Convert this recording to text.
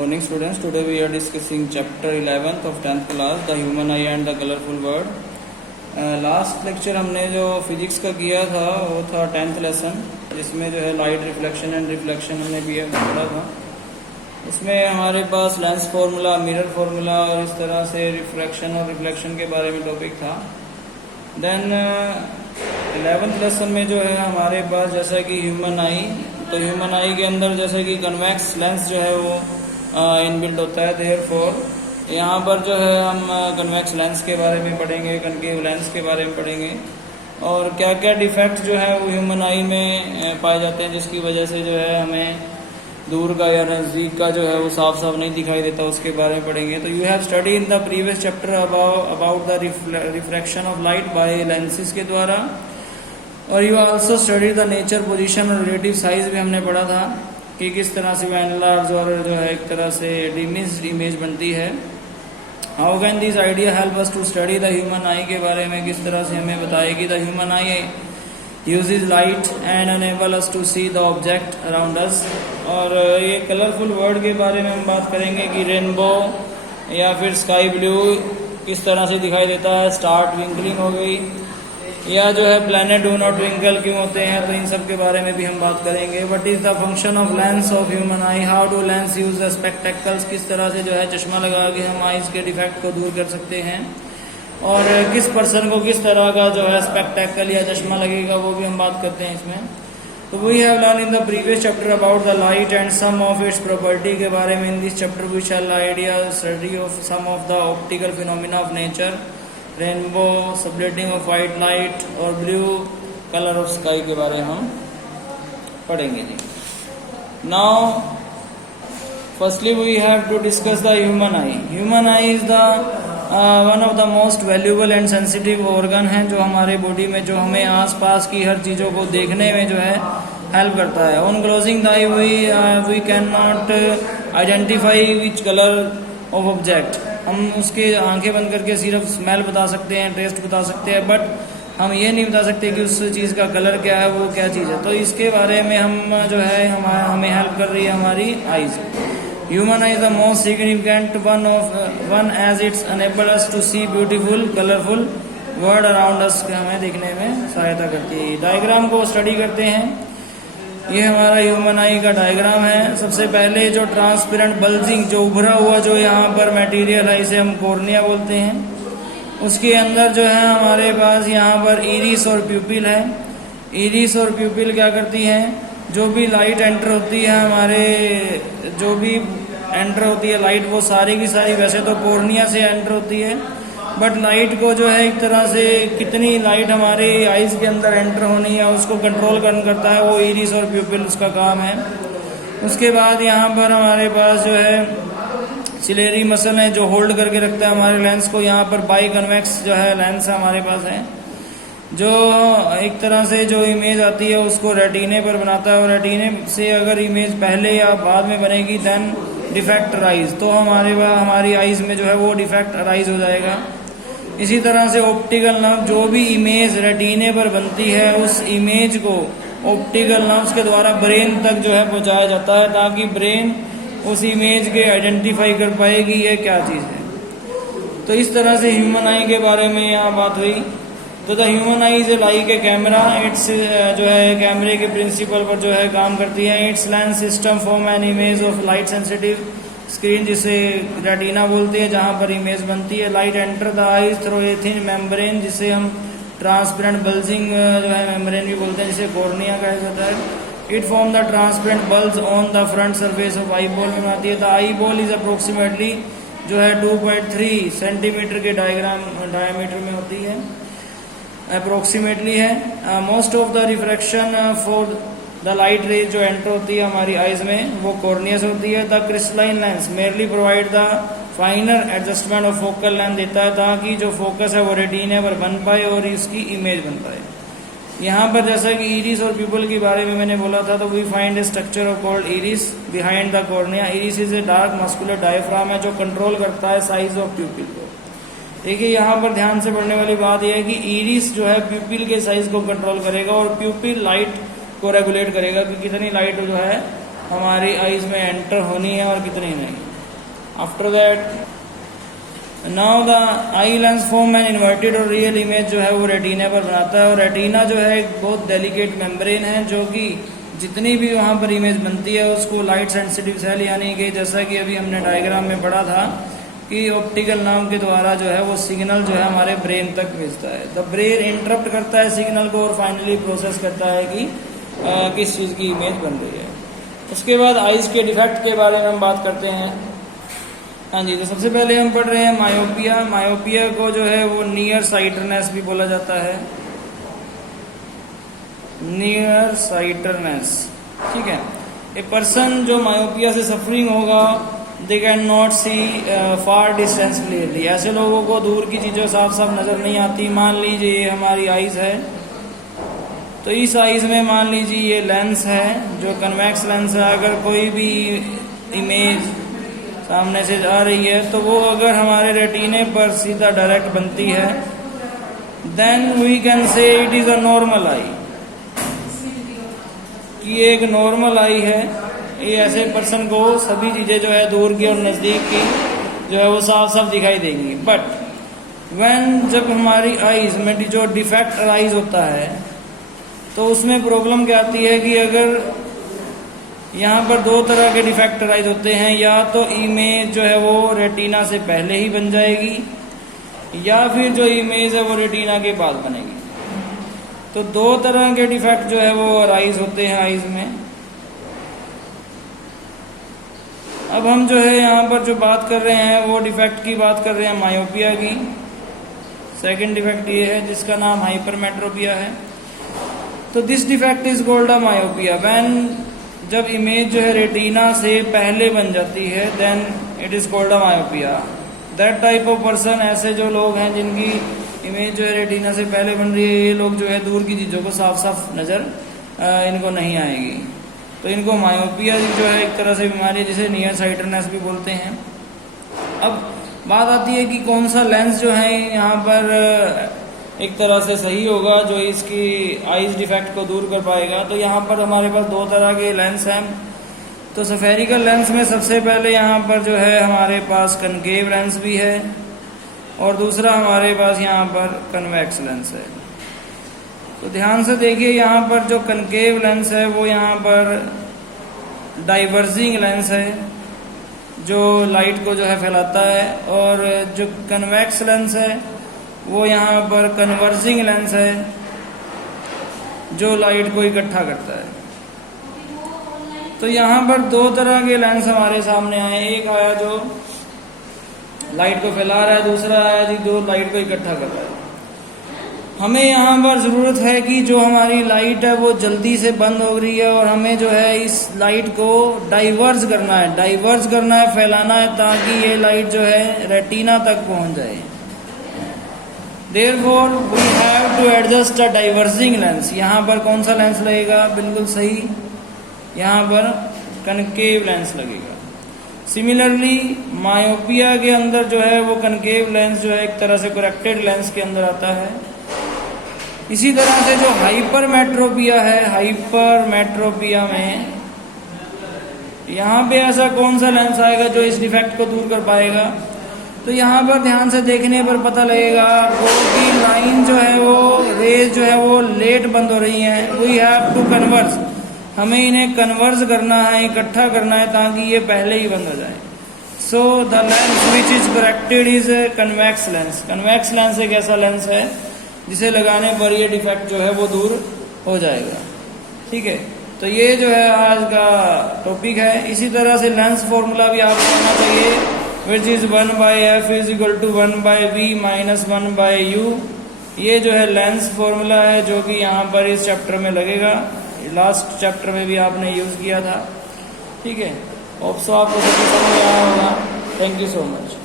Morning students, today we are discussing chapter 11th of 10th class, the human eye and the colorful world. Last lecture हमने जो physics का किया था वो था 10th लेसन, जिसमें जो है लाइट रिफ्लेक्शन एंड रिफ्लेक्शन हमने भी पढ़ा था। इसमें हमारे पास लेंस फार्मूला, मिरर फार्मूला और इस तरह से रिफ्रैक्शन और रिफ्लेक्शन के बारे में टॉपिक था। देन 11th लेसन में जो है हमारे पास जैसा कि ह्यूमन आई, तो ह्यूमन आई के अंदर जैसे कि कन्वेक्स लेंस जो है वो इनबिल्ट होता है। देयरफॉर यहाँ पर जो है हम कन्वेक्स लेंस के बारे में पढ़ेंगे, कनकेव लेंस के बारे में पढ़ेंगे और क्या क्या डिफेक्ट जो है वो ह्यूमन आई में पाए जाते हैं, जिसकी वजह से जो है हमें दूर का या नज़दीक का जो है वो साफ साफ नहीं दिखाई देता, उसके बारे में पढ़ेंगे। तो you have study in the previous chapter about the refraction of light by lenses के द्वारा, और you also study the nature, position और रिलेटिव साइज भी हमने पढ़ा था कि किस तरह से वो एनलार्ज और जो है एक तरह से डिमिस्ड इमेज बनती है। How can this idea help us to study the human eye के बारे में किस तरह से हमें बताएगी। The human eye uses light and enable us to see the object around us. और ये कलरफुल वर्ड के बारे में हम बात करेंगे कि रेनबो या फिर स्काई ब्लू किस तरह से दिखाई देता है, स्टार ट्विंकलिंग हो गई, या जो है प्लैनेट डू नॉट ट्विंकल क्यों होते हैं, तो इन सब के बारे में भी हम बात करेंगे। What is the function of lens of human I, how do lens use spectacles, किस तरह से जो है चश्मा लगा के हम आईज के डिफेक्ट को दूर कर सकते हैं, और किस पर्सन को किस तरह का जो है स्पेक्टेकल या चश्मा लगेगा वो भी हम बात करते हैं इसमें। तो we have learn in the previous chapter about the light and some of its property के बारे में। In this chapter we shall idea study of some of the optical phenomena of nature, rainbow, splitting of white light और blue colour of sky के बारे में हम पढ़ेंगे जी। Now firstly we have to discuss the human eye. Human eye is the one of the most valuable and sensitive organ है जो हमारे बॉडी में जो हमें आसपास की हर चीजों को देखने में जो है हेल्प करता है। On closing the eye we can not identify which colour of object, हम उसके आंखें बंद करके सिर्फ स्मेल बता सकते हैं, टेस्ट बता सकते हैं, बट हम ये नहीं बता सकते कि उस चीज़ का कलर क्या है, वो क्या चीज़ है। तो इसके बारे में हम जो है हमें हेल्प कर रही है हमारी eyes. Human eye is the most significant one as it's enable us to see beautiful colourful world around us, हमें देखने में सहायता करती है। डायग्राम को स्टडी करते हैं। ये हमारा ह्यूमन आई का डायग्राम है। सबसे पहले जो ट्रांसपेरेंट बल्जिंग, जो उभरा हुआ जो यहाँ पर मटेरियल है, इसे हम कॉर्निया बोलते हैं। उसके अंदर जो है हमारे पास यहाँ पर इरिस और प्यूपिल है। इरिस और प्यूपिल क्या करती हैं, जो भी लाइट एंटर होती है जो भी एंटर होती है लाइट, वो सारी की सारी वैसे तो कॉर्निया से एंटर होती है, बट लाइट को जो है एक तरह से कितनी लाइट हमारे आईज के अंदर एंटर होनी है उसको कंट्रोल करता है वो इरिस और प्यूपिल, उसका काम है। उसके बाद यहाँ पर हमारे पास जो है सिलेरी मसल है जो होल्ड करके रखता है हमारे लेंस को। यहाँ पर बाई कन्वेक्स जो है लेंस हमारे पास है, जो एक तरह से जो इमेज आती है उसको रेटिने पर बनाता है, और रेटिने से अगर इमेज पहले या बाद में बनेगी देन डिफेक्ट अराइज, तो हमारी आईज में जो है वो डिफेक्ट अराइज हो जाएगा। इसी तरह से ऑप्टिकल नर्व, जो भी इमेज रेटिने पर बनती है उस इमेज को ऑप्टिकल नर्व्स के द्वारा ब्रेन तक जो है पहुंचाया जाता है, ताकि ब्रेन उस इमेज के आइडेंटिफाई कर पाएगी ये क्या चीज़ है। तो इस तरह से ह्यूमन आई के बारे में यहाँ बात हुई। तो the human eye is like a camera, it's जो है कैमरे के प्रिंसिपल पर जो है काम करती है। It's lens system form an image of light sensitive screen, जिसे रेटिना बोलते हैं, जहां पर इमेज बनती है। Light enter the eyes through a thin membrane, जिसे हम ट्रांसपेरेंट बल्जिंग जो है मेम्ब्रेन भी बोलते हैं, जिसे कॉर्निया कहा जाता है। It form the transparent bulge on the front surface of eye ball में बनाती है। The eye ball is approximately जो है 2.3 सेंटीमीटर के डायमीटर में होती है, अप्रोक्सीमेटली है। Most of the refraction for the light rays जो एंटर होती है हमारी आईज में वो कॉर्निया से होती है। The crystalline lens merely provide the फाइनर adjustment of focal length देता है, ताकि जो फोकस है वो रेटिना पर बन पाए और इसकी इमेज बन पाए। यहाँ पर जैसा कि इरिस और प्यूपिल के बारे में मैंने बोला था, तो we find a structure of called iris behind the cornea. Iris is a dark muscular diaphragm है जो कंट्रोल करता है साइज ऑफ प्यूपिल को। देखिए यहाँ पर ध्यान से पढ़ने वाली बात यह है कि इरिस जो है प्यूपिल के साइज को कंट्रोल करेगा और प्यूपिल लाइट को रेगुलेट करेगा कि कितनी लाइट जो है हमारी आईज में एंटर होनी है और कितनी नहीं। After that now the eye lens form an inverted और रियल इमेज जो है वो रेटिना पर बनाता है। और रेटिना जो है एक बहुत डेलिकेट मेम्ब्रेन है जो कि जितनी भी वहाँ पर इमेज बनती है उसको लाइट सेंसिटिव सेल यानी कि जैसा कि अभी हमने डायग्राम में पढ़ा था कि ऑप्टिकल नाम के द्वारा जो है वो सिग्नल जो है हमारे ब्रेन तक भेजता है। द ब्रेन इंटरप्ट करता है सिग्नल को और फाइनली प्रोसेस करता है कि किस चीज़ की इमेज बन रही है। उसके बाद आइज के डिफेक्ट के बारे में हम बात करते हैं। हाँ जी, तो सबसे पहले हम पढ़ रहे हैं मायोपिया। मायोपिया को जो है वो नियर साइटनेस भी बोला जाता है, नियर साइटनेस। ठीक है, ए पर्सन जो मायोपिया से सफरिंग होगा they can not see far distance clearly. ऐसे लोगों को दूर की चीज़ें साफ साफ नज़र नहीं आती। मान लीजिए ये हमारी आइज है, तो इस आइज में मान लीजिए ये लेंस है जो कन्वेक्स लेंस है। अगर कोई भी इमेज सामने से आ रही है तो वो अगर हमारे रेटिने पर सीधा डायरेक्ट बनती है then we can say it is a normal eye, कि ये एक नॉर्मल आई है। ये ऐसे पर्सन को सभी चीजें जो है दूर की और नजदीक की जो है वो साफ साफ दिखाई देंगी। बट व्हेन जब हमारी आईज में जो डिफेक्ट अराइज होता है तो उसमें प्रॉब्लम क्या आती है कि अगर यहाँ पर दो तरह के डिफेक्ट अराइज होते हैं, या तो इमेज जो है वो रेटिना से पहले ही बन जाएगी या फिर जो इमेज है वो रेटिना के बाद बनेगी। तो दो तरह के डिफेक्ट जो है वो अराइज होते हैं आइज में। अब हम जो है यहाँ पर जो बात कर रहे हैं वो डिफेक्ट की बात कर रहे हैं मायोपिया की। सेकंड डिफेक्ट ये है जिसका नाम हाइपरमेट्रोपिया है। तो this defect is called a myopia when जब इमेज जो है रेटिना से पहले बन जाती है then it is called a myopia. That type of person, ऐसे जो लोग हैं जिनकी इमेज जो है रेटिना से पहले बन रही है, ये लोग जो है दूर की चीज़ों को साफ साफ नज़र इनको नहीं आएगी। तो इनको मायोपिया जो है एक तरह से बीमारी है जिसे नियर साइटनेस भी बोलते हैं। अब बात आती है कि कौन सा लेंस जो है यहाँ पर एक तरह से सही होगा जो इसकी आइज डिफेक्ट को दूर कर पाएगा। तो यहाँ पर हमारे पास दो तरह के लेंस हैं। तो स्फेरिकल लेंस में सबसे पहले यहाँ पर जो है हमारे पास कनकेव लेंस भी है और दूसरा हमारे पास यहाँ पर कन्वेक्स लेंस है। तो ध्यान से देखिए, यहाँ पर जो कनकेव लेंस है वो यहाँ पर डाइवर्जिंग लेंस है जो लाइट को जो है फैलाता है, और जो कन्वेक्स लेंस है वो यहाँ पर कन्वर्जिंग लेंस है जो लाइट को इकट्ठा करता है। तो यहाँ पर दो तरह के लेंस हमारे सामने आए, एक आया जो लाइट को फैला रहा है, दूसरा आया जी जो लाइट को इकट्ठा कर रहा है। हमें यहाँ पर जरूरत है कि जो हमारी लाइट है वो जल्दी से बंद हो रही है और हमें जो है इस लाइट को डाइवर्ज करना है, फैलाना है ताकि ये लाइट जो है रेटिना तक पहुंच जाए। Therefore we have to adjust a diverging lens। यहाँ पर कौन सा लेंस लगेगा? बिल्कुल सही, यहाँ पर कनकेव लेंस लगेगा। सिमिलरली मायोपिया के अंदर जो है वो कनकेव लेंस जो है एक तरह से करेक्टेड लेंस के अंदर आता है। इसी तरह से जो हाइपरमेट्रोपिया है, हाइपरमेट्रोपिया में यहाँ पे ऐसा कौन सा लेंस आएगा जो इस डिफेक्ट को दूर कर पाएगा? तो यहाँ पर ध्यान से देखने पर पता लगेगा कि लाइन जो है वो रेज जो है वो लेट बंद हो रही हैं। वी हैव टू कन्वर्ज, हमें इन्हें कन्वर्ज करना है, इकट्ठा करना है ताकि ये पहले ही बंद हो जाए। So the lens which is corrected is convex lens. Convex lens एक ऐसा लेंस है जिसे लगाने पर ये डिफेक्ट जो है वो दूर हो जाएगा। ठीक है, तो ये जो है आज का टॉपिक है। इसी तरह से लेंस फॉर्मूला भी आपको आना चाहिए, which is 1/f is equal to 1/v minus 1/u। ये जो है लेंस फॉर्मूला है जो कि यहाँ पर इस चैप्टर में लगेगा, लास्ट चैप्टर में भी आपने यूज किया था। ठीक है, होप सो आपको समझ आया होगा। Thank you so much.